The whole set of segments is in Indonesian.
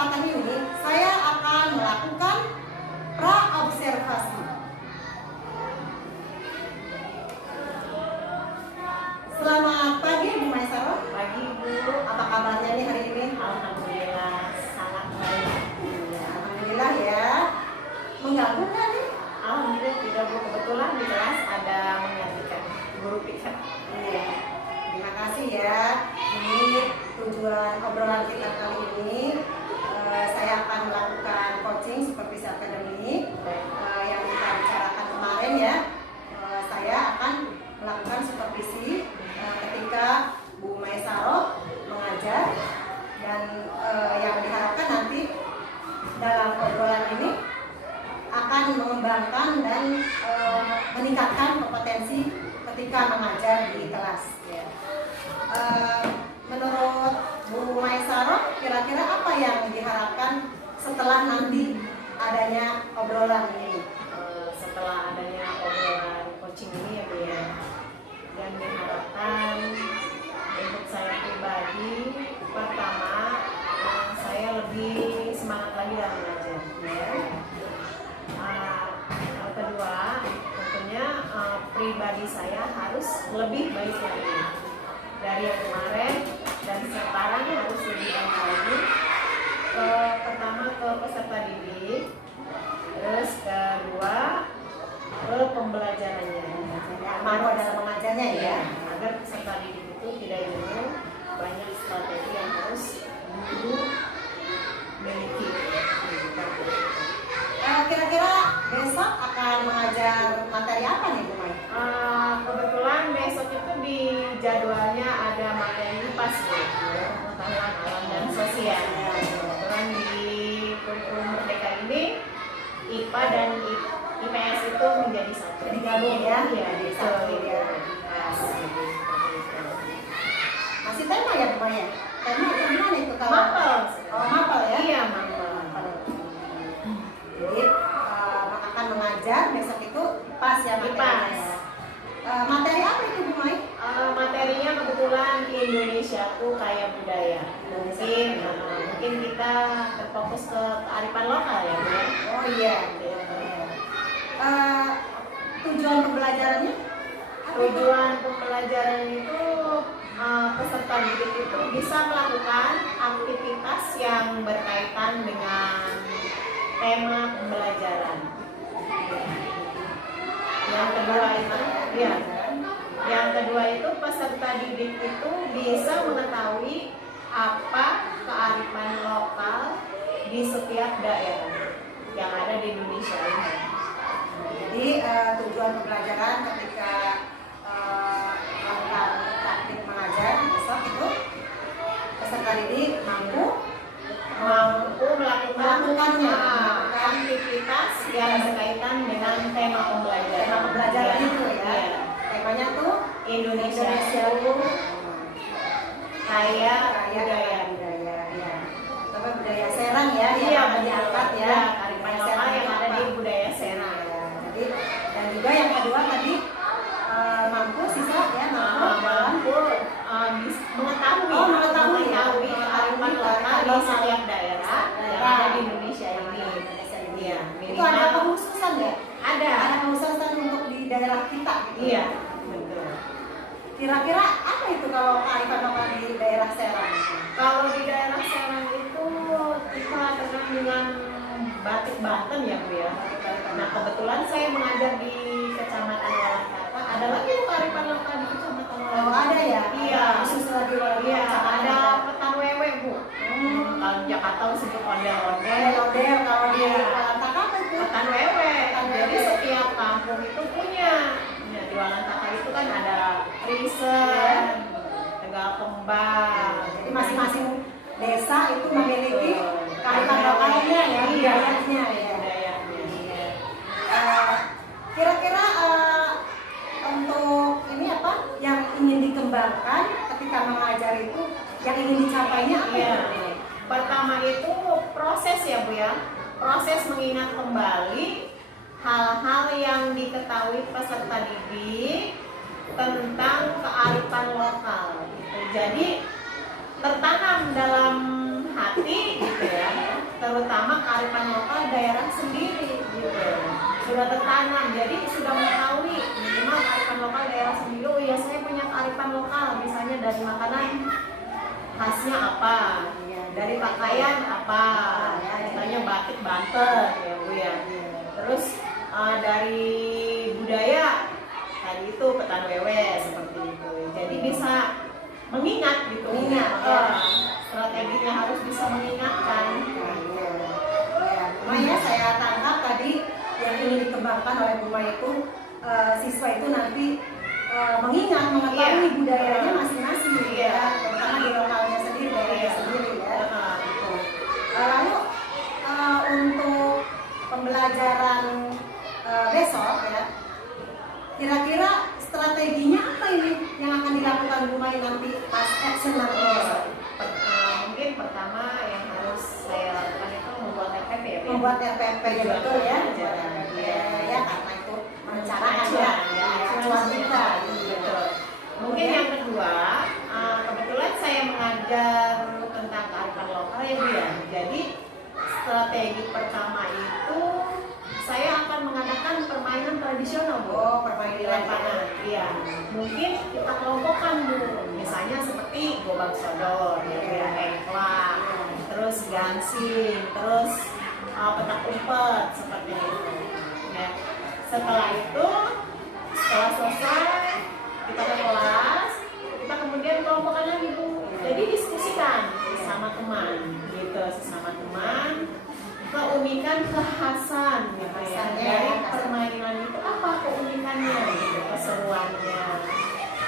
kesempatan ini saya akan melakukan pra-observasi. Selamat pagi Bu Maisaro. Pagi Bu. Apa kabarnya nih hari ini? Alhamdulillah sangat baik. Ya, alhamdulillah ya. Mengganggu nggak nih? Alhamdulillah tidak Bu, kebetulan di kelas ada menggantikan guru piket. Iya. Terima kasih ya. Ini tujuan obrolan kita kali ini. Saya akan melakukan coaching supervisi akademik yang kita bicarakan kemarin ya. Saya akan melakukan supervisi ketika Bu Maisaro mengajar, dan yang diharapkan nanti dalam obrolan ini akan mengembangkan dan meningkatkan kompetensi ketika mengajar di kelas. Menurut Bu Maisaro, kira-kira apa yang diharapkan setelah nanti adanya obrolan ini? Setelah adanya obrolan coaching ini ya Bu ya, dan diharapkan untuk saya pribadi, pertama saya lebih semangat lagi dalam mengajar ya. Yang kedua, tentunya pribadi saya harus lebih baik lagi dari yang kemarin, dan sekarang harus lebih baik lagi. Pertama ke peserta didik, terus kedua ke pembelajarannya, Manual dalam mengajarnya ya. agar peserta didik itu tidak jenuh. Banyak strategi yang harus guru miliki. Kira-kira besok akan mengajar materi apa nih Bu Mai? Kebetulan besok itu di jadwalnya ada materi pas pengetahuan alam dan sosial. Kebetulan di kurikulum Merdeka ini IPA dan IPS itu menjadi satu. Digabung ya? Iya, Di satu ya. Masih tema ya Bu Mai ya? Tema yang mana itu kalau? Mapel. Oh, mapel ya? Iya, mapel. Jadi akan mengajar besok itu pas ya materinya. Materi apa itu Bu Mai? Materinya kebetulan Indonesiaku Kaya Budaya. Mungkin kita terfokus ke kearifan lokal ya Bu. Oh iya. Tujuan pembelajarannya? Tujuan pembelajaran itu peserta didik itu bisa melakukan aktivitas yang berkaitan dengan tema pembelajaran. Yang kedua itu peserta didik itu bisa mengetahui apa kearifan lokal di setiap daerah yang ada di Indonesia ini. Jadi tujuan pembelajaran ketika melakukan praktik mengajar besok itu peserta didik mampu melakukannya, aktivitas yang berkaitan dengan tema pembelajaran. tema pembelajaran itu ya. Temanya tuh Indonesia kaya budaya. ya. Tapi budaya Serang ya, Iya, yang akan diangkat ya. kearifan lokal yang ada di budaya Serang. Jadi dan juga yang kedua tadi mampu siswa ya Mampu mengetahui kearifan lokal di setiap daerah yang ada di Indonesia ini. Iya, Itu ada pengkhususan ya? Ada. Ada pengkhususan untuk di daerah kita gitu. Iya, betul. Kira-kira apa itu kalau kearifan lokal di daerah Serang? Kalau di daerah Serang itu kita terkenal dengan batik Banten ya Bu ya. Nah kebetulan saya mengajar di Kecamatan Walakata. Ada lagi kearifan lokal di Kecamatan Walakata. Oh ada ya? Iya. Khusus lagi Iya, ada petan wewe Bu. Kalau di Jakarta disebut ondel-ondel. Ondel kalau di Iya. Walantaka apa itu? Petan wewe. Jadi setiap kampung itu punya. Nah, di Walantaka itu kan ada Krisen, Tegal Kembang. Jadi masing-masing desa itu memiliki kearifan lokalnya ya, budayanya ya. Kira-kira untuk ini apa yang ingin dikembangkan ketika mengajar itu, yang ingin dicapainya apa Iya. ya? Pertama itu proses ya Bu ya. Proses mengingat kembali hal-hal yang diketahui peserta didik tentang kearifan lokal gitu. Jadi tertanam dalam hati gitu ya, terutama kearifan lokal daerah sendiri gitu. Sudah tertanam, jadi sudah mengetahui minimal kearifan lokal daerah sendiri. Oh iya, saya punya kearifan lokal, misalnya dari makanan khasnya apa, dari pakaian apa, misalnya batik Banten ya Bu ya. Terus dari budaya tadi itu petan wewe seperti itu. Jadi bisa mengingat gitu. Strateginya harus bisa mengingatkan. Makanya saya tangkap tadi yang ingin dikembangkan oleh Bu Mai itu siswa itu nanti mengingat, mengetahui budayanya masing-masing, ya, terutama di lokalnya sendiri, daerahnya sendiri ya. Lalu untuk pembelajaran besok ya, kira-kira strateginya apa ini yang akan dilakukan Bu Mai nanti pas action nanti besok? Mungkin pertama yang harus saya lakukan itu membuat RPP ya. Membuat RPP ya, betul ya. Ya, karena itu merencanakan ya, acuan kita. Betul. Mungkin yang kedua, kebetulan saya mengajar tentang kearifan lokal ya Bu ya. Jadi strategi pertama itu saya akan mengadakan permainan tradisional Bu. Oh, permainan di lapangan. Iya. Mungkin kita kelompokkan Bu. Misalnya seperti gobang sodor, ya, engklak, terus gansing, terus petak umpet seperti itu. Ya. Setelah itu, setelah selesai kita ke kelas, kita kemudian kelompokkan lagi Bu. Jadi diskusikan sama teman, gitu, sesama teman. Keunikan kekhasan gitu ya, dari permainan itu apa keunikannya gitu, keseruannya.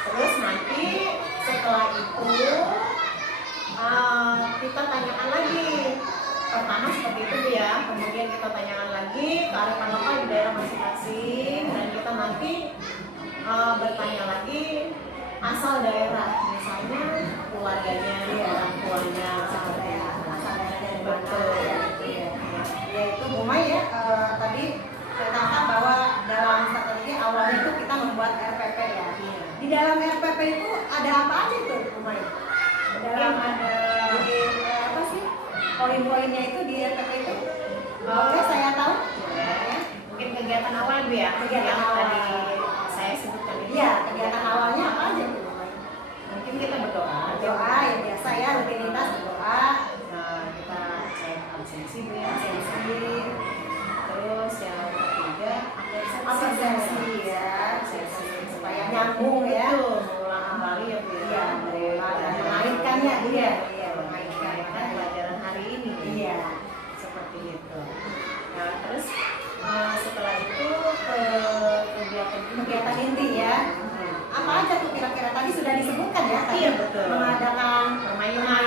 Terus nanti setelah itu kita tanyakan lagi, pertama seperti itu Bu ya, kemudian kita tanyakan lagi kearifan lokal di daerah masing-masing, dan kita nanti bertanya lagi asal daerah, misalnya keluarganya, orang tuanya, seperti itu. Betul. Yaitu Bu Mai ya, tadi tertangkap bahwa dalam strategi awalnya itu kita membuat RPP ya. Di dalam RPP itu ada apa aja tuh Bu Mai? Dalam ada apa sih poin-poinnya itu di RPP itu? Oke, saya tahu. Ya. Mungkin kegiatan awal Bu ya, Kegiatan yang awal. tadi saya sebutkan itu. Iya, kegiatan awalnya apa aja tuh Bu Mai? Mungkin kita berdoa. Doa yang biasa ya, rutinitas berdoa. Kita cek absensi Bu ya, terus yang ketiga Absensi ya, supaya nyambung ya. mengulang kembali ya Bu ya, Mengaitkannya Bu ya. Iya, mengaitkan pelajaran hari ini. Iya. Seperti itu. Nah, terus setelah itu Kegiatan inti ya. Apa aja tuh kira-kira tadi sudah disebutkan ya? Tadi Iya, betul. Mengadakan permainan.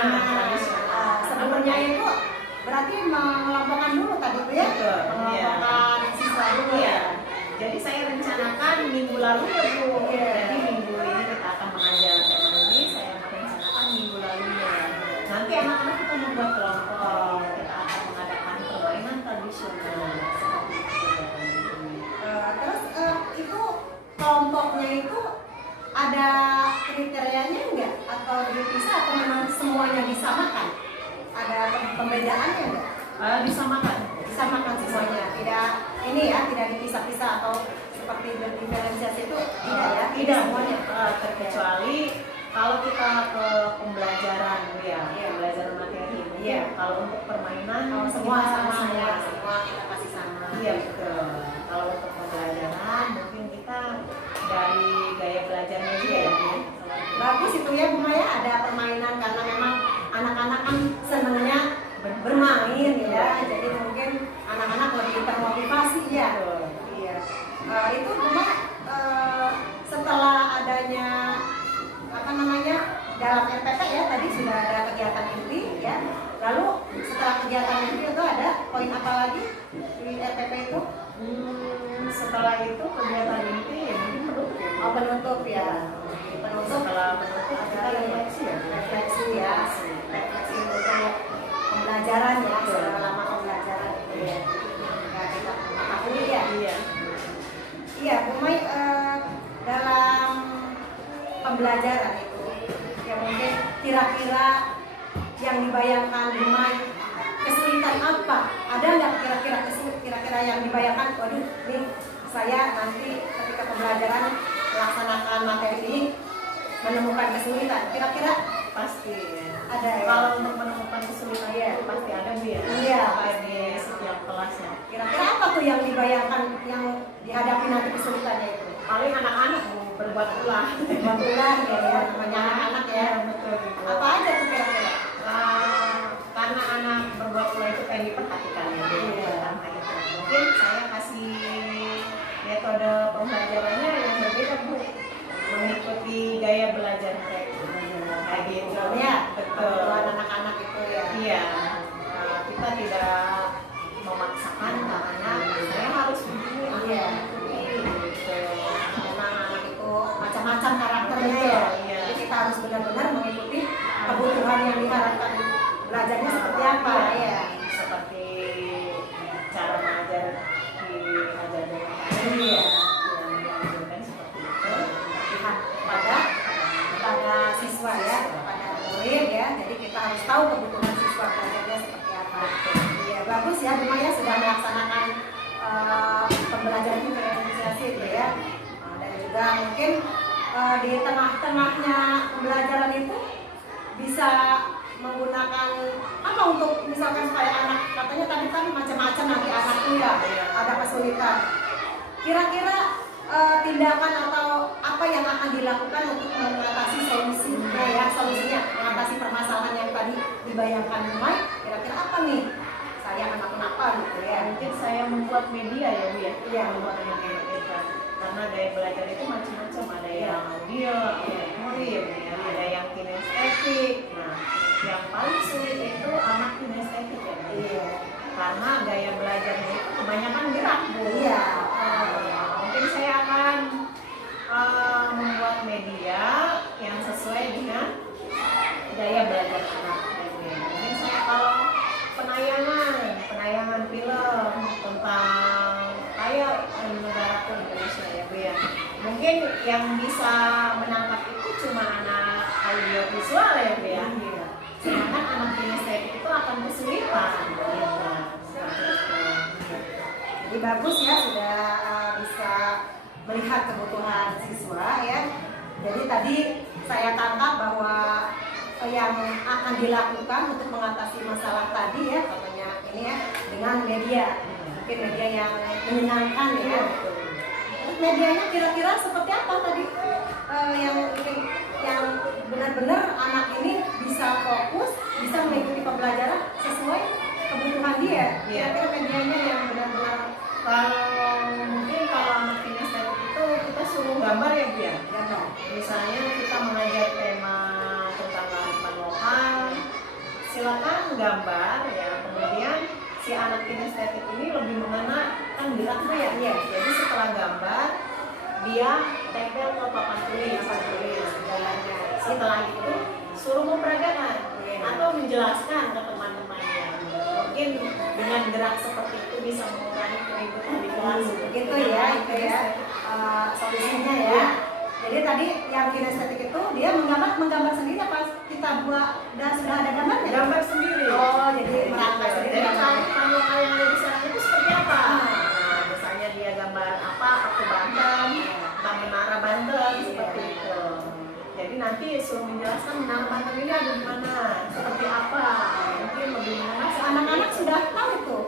Sebelumnya itu berarti mengelompokkan dulu tadi tuh ya? Betul, Mengelompokkan siswa dulu Iya. ya. Jadi saya rencanakan minggu lalu ya Bu. Iya. Jadi minggu ini kita akan mengajar tema ini. Saya merencanakan minggu lalunya. Nanti anak-anak kita membuat kelompok. Kita akan mengadakan permainan tradisional seperti itu. Terus itu kelompoknya itu ada kriterianya enggak? Atau dipisah atau memang semuanya disamakan? Ada pembedaannya enggak? Disamakan. Disamakan semuanya, tidak ini ya, tidak dipisah-pisah atau seperti berdiferensiasi itu tidak ya? Tidak Semuanya. terkecuali kalau kita ke pembelajaran ya, pembelajaran materi. Iya. Kalau untuk permainan Semua kita sama semua. ya, semua kita kasih sama. Iya betul. Kalau untuk pembelajaran mungkin kita dari gaya belajarnya juga ya. Bagus itu ya Bu Maya, ada permainan karena memang anak-anak kan senangnya bermain ya, jadi mungkin anak-anak lebih termotivasi ya. Iya. Itu Bu Maya, setelah adanya apa namanya dalam RPP ya, tadi sudah ada kegiatan inti ya. Lalu setelah kegiatan inti itu ada poin apa lagi di RPP itu? Setelah itu kegiatan inti ya mungkin penutup. Oh, penutup ya. Penutup Setelah penutup kita refleksi ya. Refleksi ya. Refleksi untuk pembelajaran ya, selama pembelajaran itu ya. Nggak kita mengetahui ya. Iya. Iya, Bu Mai, dalam pembelajaran itu ya mungkin kira-kira yang dibayangkan Bu Mai kesulitan kesulitan apa? Ada nggak kira-kira yang dibayangkan? Waduh, nih saya nanti ketika pembelajaran melaksanakan materi ini menemukan kesulitan. Kira-kira Pasti ya. ada ya? Kalau untuk menemukan kesulitan Iya. itu pasti ada dia. Iya, Pasti di setiap kelasnya. Kira-kira apa tuh yang dibayangkan yang dihadapi nanti kesulitannya itu? Paling anak-anak berbuat ulah. Kebetulan ya, namanya anak-anak ya. Betul gitu. Apa aja tuh kira-kira? Karena anak berbuat ulah itu pengen diperhatikan ya. Iya. Pertama itu. Mungkin saya kasih metode pembelajarannya yang berbeda Bu, mengikuti gaya belajar mereka. Kayak gitu. Ya, Betul. anak-anak itu ya. Iya. Kita tidak memaksakan karena saya harus begini. Iya. Gitu. Karena anak itu macam-macam karakternya ya. Iya. Jadi kita harus benar-benar mengikuti kebutuhan yang diharapkan belajarnya seperti apa ya. Seperti cara mengajar diajar dengan Iya. yang dianjurkan seperti itu. Lihat pada siswa ya, pada murid ya. Jadi kita harus tahu kebutuhan siswa belajarnya seperti apa. Iya, bagus ya Bu Maya sudah melaksanakan pembelajaran diferensiasi itu ya. Dan juga mungkin di tengah-tengahnya pembelajaran itu bisa menggunakan apa untuk misalkan supaya anak, katanya tadi kan macam-macam nanti anak tuh ya ada kesulitan. Kira-kira tindakan atau apa yang akan dilakukan untuk mengatasi solusinya mengatasi permasalahan yang tadi dibayangkan Mai, kira-kira apa nih? Saya akan kenapa gitu ya? Mungkin saya membuat media ya Bu ya. Iya. Membuat media kita. Karena gaya belajar itu macam-macam, ada yang audio, ada yang motorik, ada yang kinestetik. Nah, yang paling sulit itu anak kinestetik ya. Iya. Karena gaya belajarnya itu kebanyakan gerak Bu. Iya. Mungkin saya akan membuat media yang sesuai dengan gaya belajar anak. Mungkin saya kalau penayangan film tentang kayak negara Indonesia ya Bu ya. Mungkin yang bisa menangkap itu cuma anak audio visual ya Bu ya. Sedangkan anak kinestetik itu akan kesulitan. Jadi bagus ya sudah bisa melihat kebutuhan siswa ya. Jadi tadi saya tangkap bahwa yang akan dilakukan untuk mengatasi masalah tadi ya, katanya ini ya dengan media, mungkin media yang menyenangkan ya. Terus medianya kira-kira seperti apa tadi? Yang benar-benar anak ini bisa fokus, bisa mengikuti pembelajaran sesuai kebutuhan dia. Kira-kira medianya yang benar-benar Kalau anak kinestetik itu kita suruh gambar ya Bu ya. gambar. Misalnya kita mengajar tema tentang kearifan lokal, silakan gambar ya. Kemudian si anak kinestetik ini lebih mengenakan gerak Bu ya. Iya. Jadi setelah gambar dia tempel ke papan tulis. Gambarnya. Setelah itu suruh memperagakan atau menjelaskan ke teman-temannya. Mungkin dengan gerak seperti itu bisa mengurangi keributan di kelas. Begitu ya, itu ya solusinya ya. Jadi tadi yang kinestetik itu dia menggambar sendiri apa kita buat dan sudah ada gambarnya? Gambar sendiri. Oh, jadi merangkai sendiri. Jadi gambarnya. kalau yang ada di sana itu seperti apa? Nah, misalnya dia gambar apa, kartu Banten, menara Banten, seperti itu. Jadi nanti suruh menjelaskan menara Banten ini ada di mana, seperti apa. Mungkin lebih mengenai Anak-anak sudah tahu itu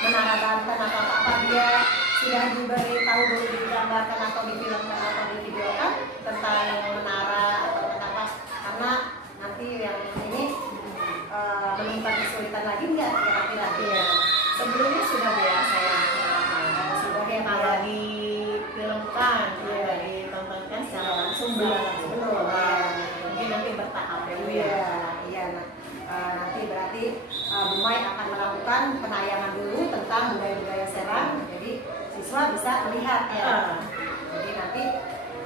menara Banten atau apa dia sudah diberi tahu digambarkan atau difilmkan atau divideokan tentang menara atau apa, karena nanti yang ini menemukan kesulitan lagi nggak kira-kira? Iya. Sebelumnya sudah biasa ya. Sudah ya Kalau difilmkan, ya ditontonkan secara langsung belum. Mungkin nanti bertahap ya Bu ya. Iya. Nanti berarti Bu Mai akan melakukan penayangan dulu tentang budaya-budaya Serang. Jadi siswa bisa melihat ya. Jadi nanti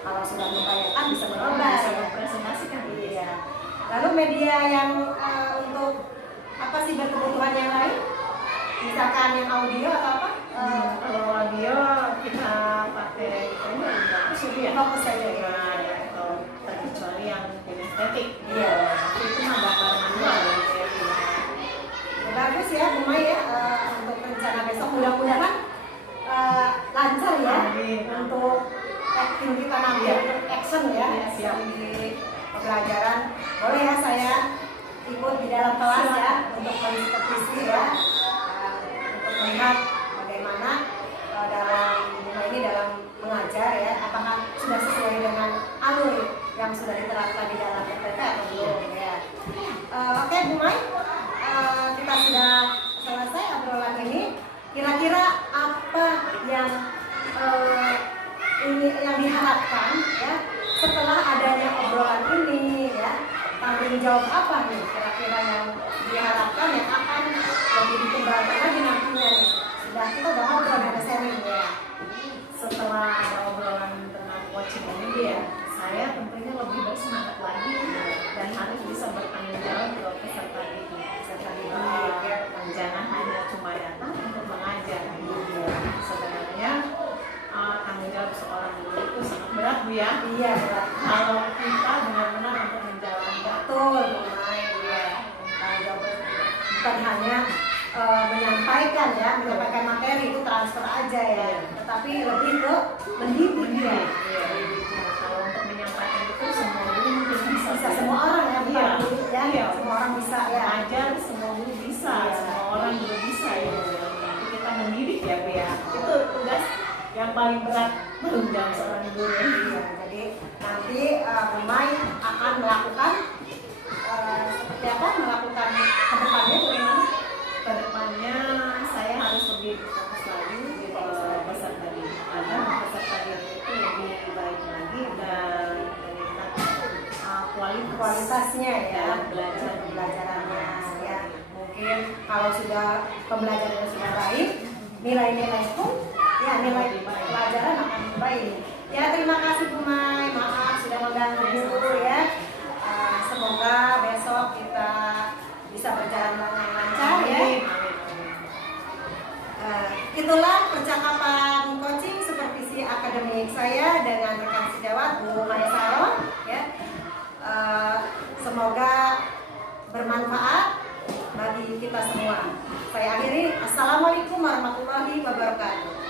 kalau sudah membayangkan bisa Bisa ya. mempresentasikan. Iya. Lalu media yang untuk apa sih berkebutuhan yang lain? Misalkan yang audio atau apa? Kalau audio kita pakai ini bagus ya. Fokus saja ya. Nah, ya, kalau terkecuali yang kinestetik. Iya. Itu mah gambar manual ya. bagus ya Bu Mai ya, untuk rencana besok mudah-mudahan lancar ya. Amin. Untuk acting kita nanti, untuk action ya, Siap. di pembelajaran. Boleh ya saya ikut di dalam kelas ya, untuk mensupervisi ya, untuk melihat bagaimana dalam Bu Mai ini dalam mengajar ya, apakah sudah sesuai dengan alur yang sudah diterapkan di dalam PPT atau belum ya. Oke Bu Mai, kita sudah selesai obrolan ini. Kira-kira apa yang ini yang diharapkan ya setelah adanya obrolan ini ya? Tanggung jawab apa nih kira-kira yang diharapkan yang akan lebih dikembangkan lagi nantinya nih? Sudah kita udah ngobrol ada sharing ya. Setelah ada obrolan tentang coaching ini ya, saya tentunya lebih bersemangat lagi dan harus bisa bertanggung jawab ke peserta didik. Jangan hanya cuma datang untuk mengajar. Sebenarnya tanggung jawab seorang guru itu sangat berat Bu ya. Iya berat. Kalau kita benar-benar untuk menjalankan. Betul Bu Mai ya. Bukan hanya menyampaikan ya, menyampaikan materi itu transfer aja ya, tetapi lebih ke mendidik ya. Nah, kalau untuk menyampaikan itu semua guru mungkin bisa. Bisa semua orang ya, bukan Iya. guru ya. Iya. Semua orang bisa ya. Mengajar semua guru bisa, Iya. semua orang juga bisa ya. Tapi kita mendidik ya Bu ya. Itu tugas yang paling berat tanggung jawab seorang guru. Iya, jadi nanti Bu Mai akan melakukan seperti apa? Melakukan ke depannya bagaimana? Kedepannya saya harus lebih fokus lagi ke peserta didik agar peserta didik itu lebih baik lagi dan meningkat Kualitasnya ya, belajar pembelajarannya ya. Mungkin kalau sudah pembelajarannya sudah baik, nilai-nilai pun ya nilai pelajaran akan baik. Ya terima kasih Bu Mai, maaf sudah mengganggu ya. Semoga besok kita bisa berjalan dengan lancar ya. Itulah percakapan coaching supervisi akademik saya dengan rekan sejawat Bu Mai Saron ya. Semoga bermanfaat bagi kita semua. Saya akhiri, assalamualaikum warahmatullahi wabarakatuh.